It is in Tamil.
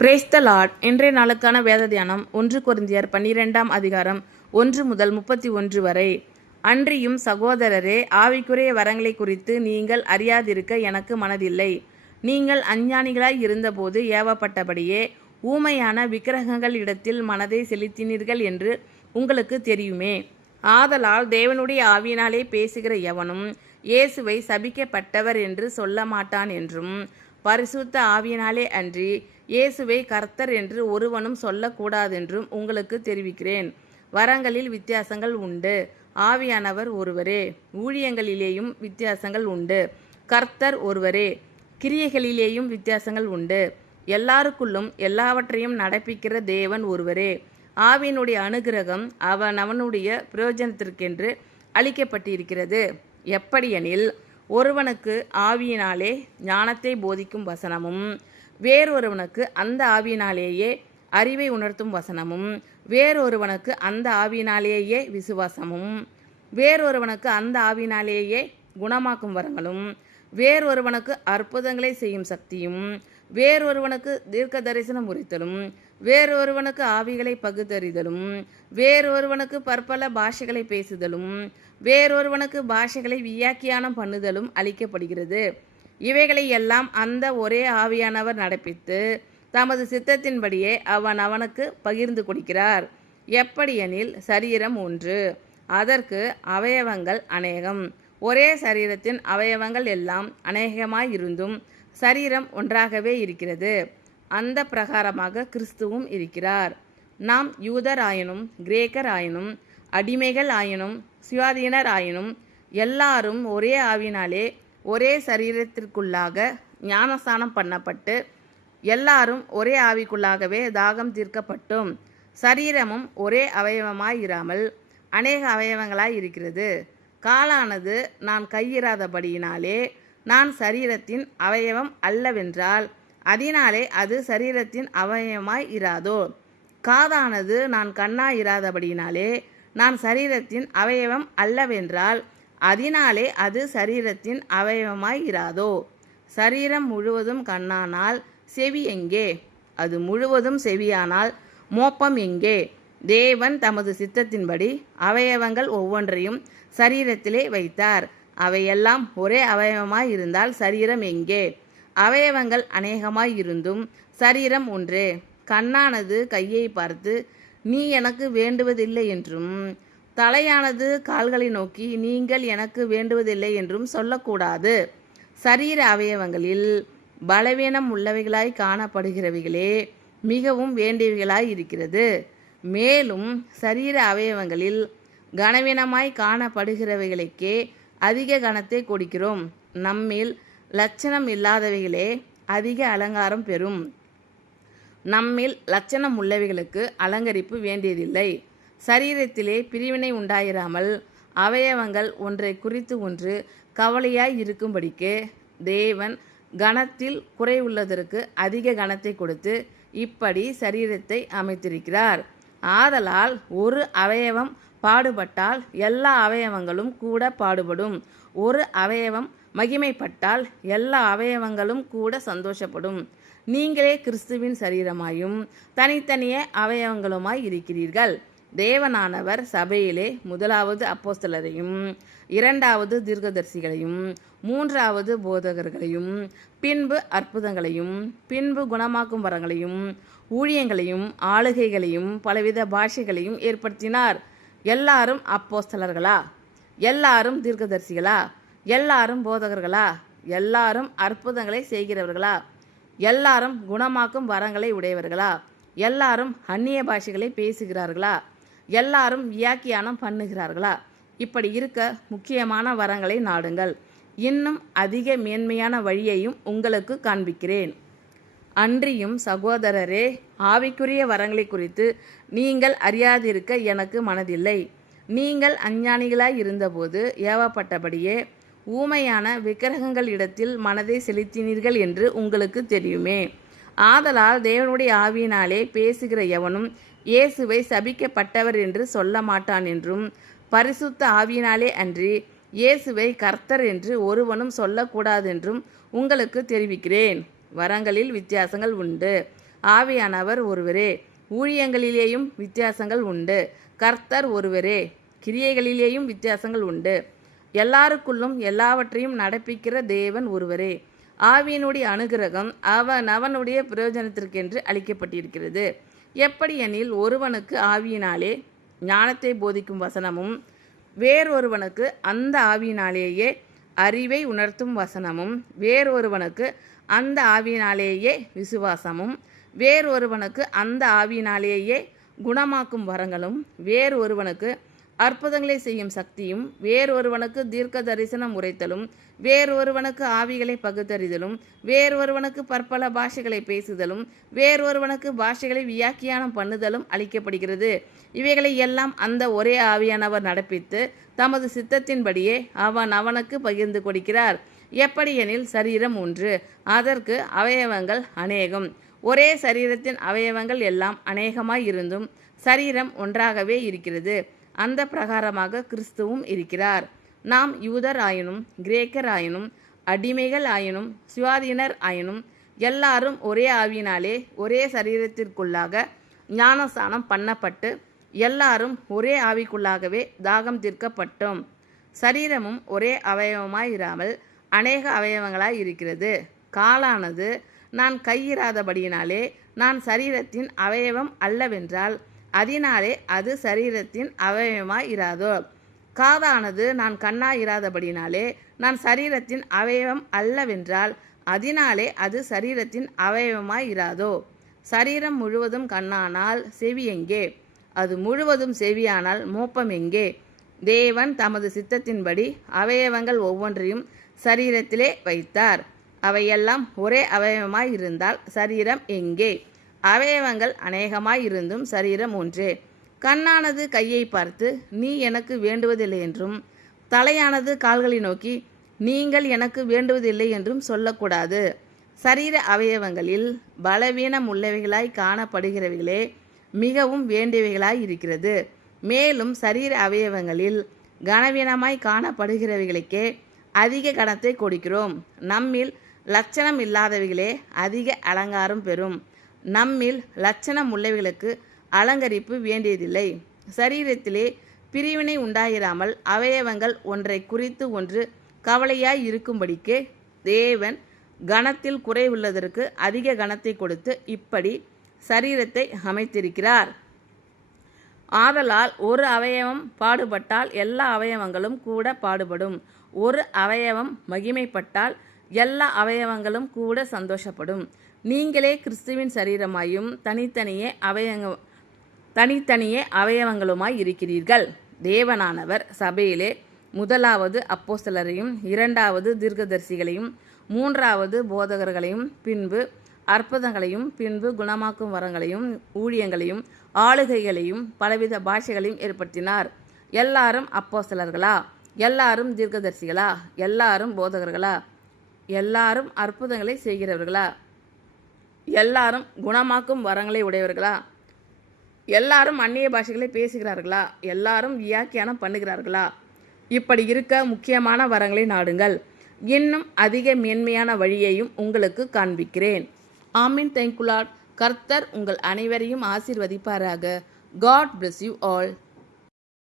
பிரேஸ் த லார்ட். இன்றைய நாளுக்கான வேத தியானம் 1 கொரிந்தியர் 12ஆம் அதிகாரம் 1 முதல் 31 வரை. அன்றியும் சகோதரரே, ஆவிக்குரிய வரங்களை குறித்து நீங்கள் அறியாதிருக்க எனக்கு மனதில்லை. நீங்கள் அஞ்ஞானிகளாய் இருந்தபோது ஏவப்பட்டபடியே ஊமையான விக்கிரகங்கள் இடத்தில் மனதை செலுத்தினீர்கள் என்று உங்களுக்கு தெரியுமே. ஆதலால் தேவனுடைய ஆவியினாலே பேசுகிற எவனும் இயேசுவை சபிக்கப்பட்டவர் என்று சொல்ல மாட்டான் என்றும், பரிசுத்த ஆவியினாலே அன்றி இயேசுவை கர்த்தர் என்று ஒருவனும் சொல்லக்கூடாதென்றும் உங்களுக்கு தெரிவிக்கிறேன். வரங்களில் வித்தியாசங்கள் உண்டு, ஆவியானவர் ஒருவரே. ஊழியங்களிலேயும் வித்தியாசங்கள் உண்டு, கர்த்தர் ஒருவரே. கிரியைகளிலேயும் வித்தியாசங்கள் உண்டு, எல்லாருக்குள்ளும் எல்லாவற்றையும் நடப்பிக்கிற தேவன் ஒருவரே. ஆவியினுடைய அனுக்கிரகம் அவனவனுடைய பிரயோஜனத்திற்கென்று அளிக்கப்பட்டிருக்கிறது. எப்படியெனில், ஒருவனுக்கு ஆவியினாலே ஞானத்தை போதிக்கும் வசனமும், வேறொருவனுக்கு அந்த ஆவியினாலேயே அறிவை உணர்த்தும் வசனமும், வேறொருவனுக்கு அந்த ஆவியினாலேயே விசுவாசமும், வேறொருவனுக்கு அந்த ஆவியினாலேயே குணமாக்கும் வரங்களும், வேறொருவனுக்கு அற்புதங்களை செய்யும் சக்தியும், வேறொருவனுக்கு தீர்க்க தரிசனம் உரைத்தலும், வேறொருவனுக்கு ஆவிகளை பகுத்தறிதலும், வேறொருவனுக்கு பற்பல பாஷைகளை பேசுதலும், வேறொருவனுக்கு பாஷைகளை வியாக்கியானம் பண்ணுதலும் அளிக்கப்படுகிறது. இவைகளை எல்லாம் அந்த ஒரே ஆவியானவர் நடப்பித்து தமது சித்தத்தின்படியே அவனுக்கு பகிர்ந்து கொடுக்கிறார். எப்படியெனில், சரீரம் ஒன்று, அதற்கு அவயவங்கள் அநேகம். ஒரே சரீரத்தின் அவயவங்கள் எல்லாம் அநேகமாயிருந்தும் சரீரம் ஒன்றாகவே இருக்கிறது. அந்த பிரகாரமாக கிறிஸ்துவும் இருக்கிறார். நாம் யூதர் ஆயினும் கிரேக்கர் ஆயினும் அடிமைகள் ஆயினும் சுயாதீனர் ஆயினும் எல்லாரும் ஒரே ஆவினாலே ஒரே சரீரத்திற்குள்ளாக ஞானஸ்நானம் பண்ணப்பட்டு எல்லாரும் ஒரே ஆவிக்குள்ளாகவே தாகம் தீர்க்கப்பட்டும் சரீரமும் ஒரே அவயவமாயிராமல் அநேக அவயவங்களாய் இருக்கிறது. காலானது நான் கையிராதபடியினாலே நான் சரீரத்தின் அவயவம் அல்லவென்றால் அதனாலே அது சரீரத்தின் அவயவமாய் இராதோ? காதானது நான் கண்ணாயிராதபடியினாலே நான் சரீரத்தின் அவயவம் அல்லவென்றால் அதனாலே அது சரீரத்தின் அவயவமாய் இராதோ? சரீரம் முழுவதும் கண்ணானால் செவி எங்கே? அது முழுவதும் செவியானால் மோப்பம் எங்கே? தேவன் தமது சித்தத்தின்படி அவயவங்கள் ஒவ்வொன்றையும் சரீரத்திலே வைத்தார். அவையெல்லாம் ஒரே அவயவமாய் இருந்தால் சரீரம் எங்கே? அவயவங்கள் அநேகமாய் இருந்தும் சரீரம் ஒன்றே. கண்ணானது கையை பார்த்து நீ எனக்கு வேண்டுவதில்லை என்றும், தலையானது கால்களை நோக்கி நீங்கள் எனக்கு வேண்டுவதில்லை என்றும் சொல்லக்கூடாது. சரீர அவயவங்களில் பலவீனம் உள்ளவைகளாய் காணப்படுகிறவைகளே மிகவும் வேண்டியவைகளாய் இருக்கிறது. மேலும் சரீர அவயவங்களில் கனவீனமாய் காணப்படுகிறவைகளுக்கே அதிக கனத்தை கொடுக்கிறோம். நம்மில் லட்சணம் இல்லாதவைகளே அதிக அலங்காரம் பெறும். நம்மில் லட்சணம் உள்ளவைகளுக்கு அலங்கரிப்பு வேண்டியதில்லை. சரீரத்திலே பிரிவினை உண்டாயிராமல் அவயவங்கள் ஒன்றை குறித்து ஒன்று கவலையாய் இருக்கும்படிக்கு தேவன் கனத்தில் குறைவுள்ளதற்கு அதிக கனத்தை கொடுத்து இப்படி சரீரத்தை அமைத்திருக்கிறார். ஆதலால் ஒரு அவயவம் பாடுபட்டால் எல்லா அவயவங்களும் கூட பாடுபடும். ஒரு அவயவம் மகிமைப்பட்டால் எல்லா அவயவங்களும் கூட சந்தோஷப்படும். நீங்களே கிறிஸ்துவின் சரீரமாயும் தனித்தனியே அவயவங்களுமாய் இருக்கிறீர்கள். தேவனானவர் சபையிலே முதலாவது அப்போஸ்தலரையும், இரண்டாவது தீர்க்கதரிசிகளையும், மூன்றாவது போதகர்களையும், பின்பு அற்புதங்களையும், பின்பு குணமாக்கும் வரங்களையும், ஊழியங்களையும், ஆளுகைகளையும், பலவித பாஷைகளையும் ஏற்படுத்தினார். எல்லாரும் அப்போஸ்தலர்களா? எல்லாரும் தீர்க்கதரிசிகளா? எல்லாரும் போதகர்களா? எல்லாரும் அற்புதங்களை செய்கிறவர்களா? எல்லாரும் குணமாக்கும் வரங்களை உடையவர்களா? எல்லாரும் அந்நிய பாஷைகளை பேசுகிறார்களா? எல்லாரும் வியாக்கியானம் பண்ணுகிறார்களா? இப்படி இருக்க முக்கியமான வரங்களை நாடுங்கள். இன்னும் அதிக மேன்மையான வழியையும் உங்களுக்கு காண்பிக்கிறேன். அன்றியும் சகோதரரே, ஆவிக்குரிய வரங்களை குறித்து நீங்கள் அறியாதிருக்க எனக்கு மனதில்லை. நீங்கள் அஞ்ஞானிகளாய் இருந்தபோது ஏவப்பட்டபடியே ஊமையான விக்கிரகங்கள் இடத்தில் மனதை செலுத்தினீர்கள் என்று உங்களுக்கு தெரியுமே. ஆதலால் தேவனுடைய ஆவியினாலே பேசுகிற எவனும் இயேசுவை சபிக்கப்பட்டவர் என்று சொல்ல மாட்டான் என்றும், பரிசுத்த ஆவியினாலே அன்றி இயேசுவை கர்த்தர் என்று ஒருவனும் சொல்லக்கூடாதென்றும் உங்களுக்கு தெரிவிக்கிறேன். வரங்களில் வித்தியாசங்கள் உண்டு, ஆவியானவர் ஒருவரே. ஊழியங்களிலேயும் வித்தியாசங்கள் உண்டு. கர்த்தர் ஒருவரே. கிரியைகளிலேயும் வித்தியாசங்கள் உண்டு. எல்லாருக்குள்ளும் எல்லாவற்றையும் நடப்பிக்கிற தேவன் ஒருவரே. ஆவியினுடைய அனுக்கிரகம் அவனுடைய பிரயோஜனத்திற்கென்று அளிக்கப்பட்டிருக்கிறது. எப்படி எனில், ஒருவனுக்கு ஆவியினாலே ஞானத்தை போதிக்கும் வசனமும், வேறொருவனுக்கு அந்த ஆவியினாலேயே அறிவை உணர்த்தும் வசனமும், வேறொருவனுக்கு அந்த ஆவியினாலேயே விசுவாசமும், வேறொருவனுக்கு அந்த ஆவியினாலேயே குணமாக்கும் வரங்களும், வேறொருவனுக்கு அற்புதங்களை செய்யும் சக்தியும், வேறொருவனுக்கு தீர்க்க தரிசனம் உரைத்தலும், வேறொருவனுக்கு ஆவிகளை பகுத்தறிதலும், வேறொருவனுக்கு பற்பல பாஷைகளை பேசுதலும், வேறொருவனுக்கு பாஷைகளை வியாக்கியானம் பண்ணுதலும் அளிக்கப்படுகிறது. இவைகளை எல்லாம் அந்த ஒரே ஆவியானவர் நடப்பித்து தமது சித்தத்தின்படியே அவனுக்கு பகிர்ந்து கொடுக்கிறார். எப்படியெனில், சரீரம் ஒன்று, அதற்கு அவயவங்கள் அநேகம். ஒரே சரீரத்தின் அவயவங்கள் எல்லாம் அநேகமாய் இருந்தும் சரீரம் ஒன்றாகவே இருக்கிறது. அந்த பிரகாரமாக கிறிஸ்துவும் இருக்கிறார். நாம் யூதர் ஆயினும் கிரேக்கர் ஆயினும் அடிமைகள் ஆயினும் சுயாதீனர் ஆயினும் எல்லாரும் ஒரே ஆவியினாலே ஒரே சரீரத்திற்குள்ளாக ஞானஸ்நானம் பண்ணப்பட்டு எல்லாரும் ஒரே ஆவிக்குள்ளாகவே தாகம் தீர்க்கப்பட்டோம். சரீரமும் ஒரே அவயவமாயிராமல் அநேக அவயவங்களாய் இருக்கிறது. காலானது நான் கையிராதபடியினாலே நான் சரீரத்தின் அவயவம் அல்லவென்றால் அதனாலே அது சரீரத்தின் அவயவமாய் இராதோ. காதானது நான் கண்ணாயிராதபடினாலே நான் சரீரத்தின் அவயவம் அல்லவென்றால் அதனாலே அது சரீரத்தின் அவயவமாய் இராதோ. சரீரம் முழுவதும் கண்ணானால் செவி எங்கே? அது முழுவதும் செவியானால் மோப்பம் எங்கே? தேவன் தமது சித்தத்தின்படி அவயவங்கள் ஒவ்வொன்றையும் சரீரத்திலே வைத்தார். அவையெல்லாம் ஒரே அவயவமாய் இருந்தால் சரீரம் எங்கே? அவயவங்கள் அநேகமாய் இருந்தும் சரீரம் ஒன்றே. கண்ணானது கையை பார்த்து நீ எனக்கு வேண்டுவதில்லை என்றும், தலையானது கால்களை நோக்கி நீங்கள் எனக்கு வேண்டுவதில்லை என்றும் சொல்லக்கூடாது. சரீர அவயவங்களில் பலவீனம் உள்ளவைகளாய் காணப்படுகிறவைகளே மிகவும் வேண்டியவைகளாய் இருக்கிறது. மேலும் சரீர அவயவங்களில் கனவீனமாய் காணப்படுகிறவைகளுக்கே அதிக கனத்தை கொடுக்கிறோம். நம்மில் லட்சணம் இல்லாதவைகளே அதிக அலங்காரம் பெறும். நம்மில் லட்சணம் உள்ளவைகளுக்கு அலங்கரிப்பு வேண்டியதில்லை. சரீரத்திலே பிரிவினை உண்டாயிராமல் அவயவங்கள் ஒன்றை குறித்து ஒன்று கவலையாய் இருக்கும்படிக்கு தேவன் கனத்தில் குறைவுள்ளதற்கு அதிக கனத்தை கொடுத்து இப்படி சரீரத்தை அமைத்திருக்கிறார். ஆதலால் ஒரு அவயவம் பாடுபட்டால் எல்லா அவயவங்களும் கூட பாடுபடும். ஒரு அவயவம் மகிமைப்பட்டால் எல்லா அவயவங்களும் கூட சந்தோஷப்படும். நீங்களே கிறிஸ்துவின் சரீரமாயும் தனித்தனியே அவயவங்களுமாய் இருக்கிறீர்கள். தேவனானவர் சபையிலே முதலாவது அப்போஸ்தலரையும், இரண்டாவது தீர்க்கதரிசிகளையும், மூன்றாவது போதகர்களையும், பின்பு அற்புதங்களையும், பின்பு குணமாக்கும் வரங்களையும், ஊழியங்களையும், ஆளுகைகளையும், பலவித பாஷைகளையும் ஏற்படுத்தினார். எல்லாரும் அப்போஸ்தலர்களா? எல்லாரும் தீர்க்கதரிசிகளா? எல்லாரும் போதகர்களா? எல்லாரும் அற்புதங்களை செய்கிறவர்களா? எல்லாரும் குணமாக்கும் வரங்களை உடையவர்களா? எல்லாரும் அந்நிய பாஷைகளை பேசுகிறார்களா? எல்லாரும் வியாக்கியானம் பண்ணுகிறார்களா? இப்படி இருக்க முக்கியமான வரங்களை நாடுங்கள். இன்னும் அதிக மேன்மையான வழியையும் உங்களுக்கு காண்பிக்கிறேன். ஆமீன். Thank you Lord. கர்த்தர் உங்கள் அனைவரையும் ஆசீர்வதிப்பாராக. God bless you all.